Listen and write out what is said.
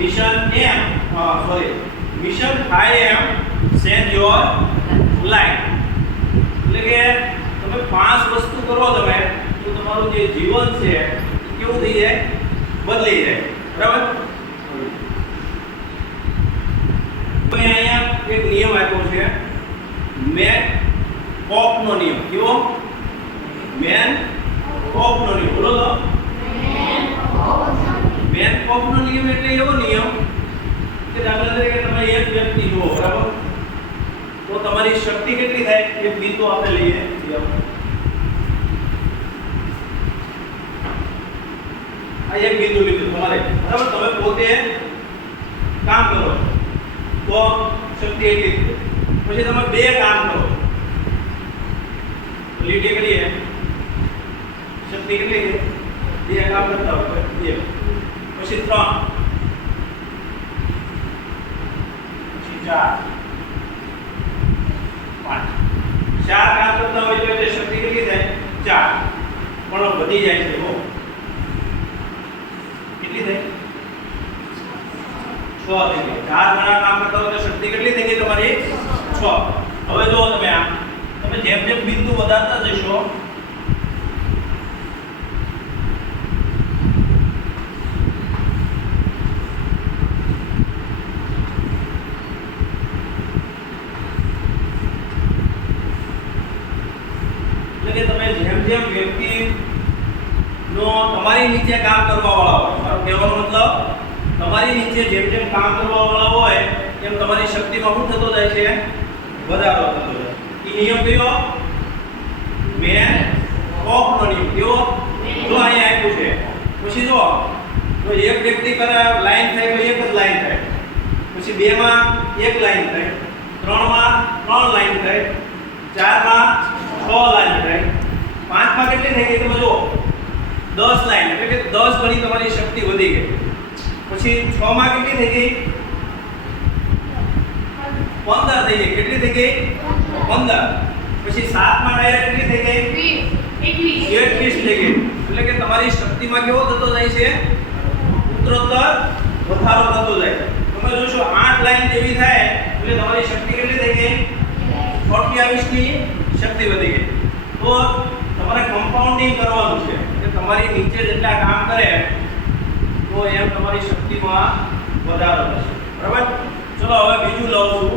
mission mission 5M send your life. એટલે કે તમે 5 વસ્તુ કરો તમે તો તમારું જે જીવન છે કેવું થઈ જાય, બદલાઈ જાય. બરાબર. તો અહીંયા એક નિયમ આપ્યો છે મેન કોપનો નિયમ. કેવો? મેન કોપનો નિયમ. બોલો તો. મેન કોપનો નિયમ એટલે એવો નિયમ કે દાખલા તરીકે તમે એક વ્યક્તિ જુઓ, બરાબર, તો તમારી શક્તિ કેટલી થાય એ બિંદુ આપણે લઈએ. આ એક બિંદુ તમારે, બરાબર, તમે પોતે કામ કરો તો શક્તિ એટલી. પછી તમે બે કામ કરો લીટી કરીએ, શક્તિ કેટલી છે? બે કામ કરતા હોય બે, પછી 3, પછી 4, 5. 4 કામ કરતા હોય તો એટલે શક્તિ કેટલી થાય? 4. પણ વધી જાય છે. કેટલી થાય? 6 થઈ ગઈ. 4 ગણા કામ કરતા હોય તો શક્તિ કેટલી થઈ ગઈ તમારી? 6. હવે જો તમે તમે જેમ જેમ બિંદુ વધારતા જશો એટલે કે તમે જેમ જેમ વ્યક્તિ નો તમારી નીચે કામ કરવા વાળા હોય, મારો કહેવાનો મતલબ તમારી નીચે જેમ જેમ કામ કરવા વાળા હોય એમ તમારી શક્તિમાં શું થતો જાય છે? વધારો થતો જાય. એ નિયમ કયો? મેન કોપનો નિયમ. કયો? જો અહીંયા આપ્યું છે. પછી જો એક વ્યક્તિ કરે લાઈન થાય તો એક જ લાઈન થાય, પછી 2 માં એક લાઈન થાય, 3 માં 3 લાઈન થાય, 4 માં 6 લાઈન થાય, 5 માં કેટલી થઈ ગઈ તમે જુઓ? 10 લાઈન. એટલે કે 10 ગણી તમારી શક્તિ વધી ગઈ. પછી 6 માં કેટલી થઈ ગઈ? 15 થઈ ગઈ. કેટલી થઈ ગઈ? 15. પછી 7 માં ડાયરેક્ટ કેટલી થઈ ગઈ? 21 થઈ ગઈ. એટલે કે તમારી શક્તિમાં કેવો થતો જાય છે? ઉત્તરોત્તર વધારો થતો જાય. તમે જોશો 8 લાઈન જેવી થાય એટલે તમારી શક્તિ કેટલી થઈ ગઈ? 28 ની શક્તિ વધી ગઈ. તો તમારે કમ્પાઉન્ડિંગ કરવાનું છે કે તમારી નીચે જેટલા કામ કરે તો એમ તમારી શક્તિમાં વધારો થશે. બરાબર. ચલો હવે બીજું લઉં છું.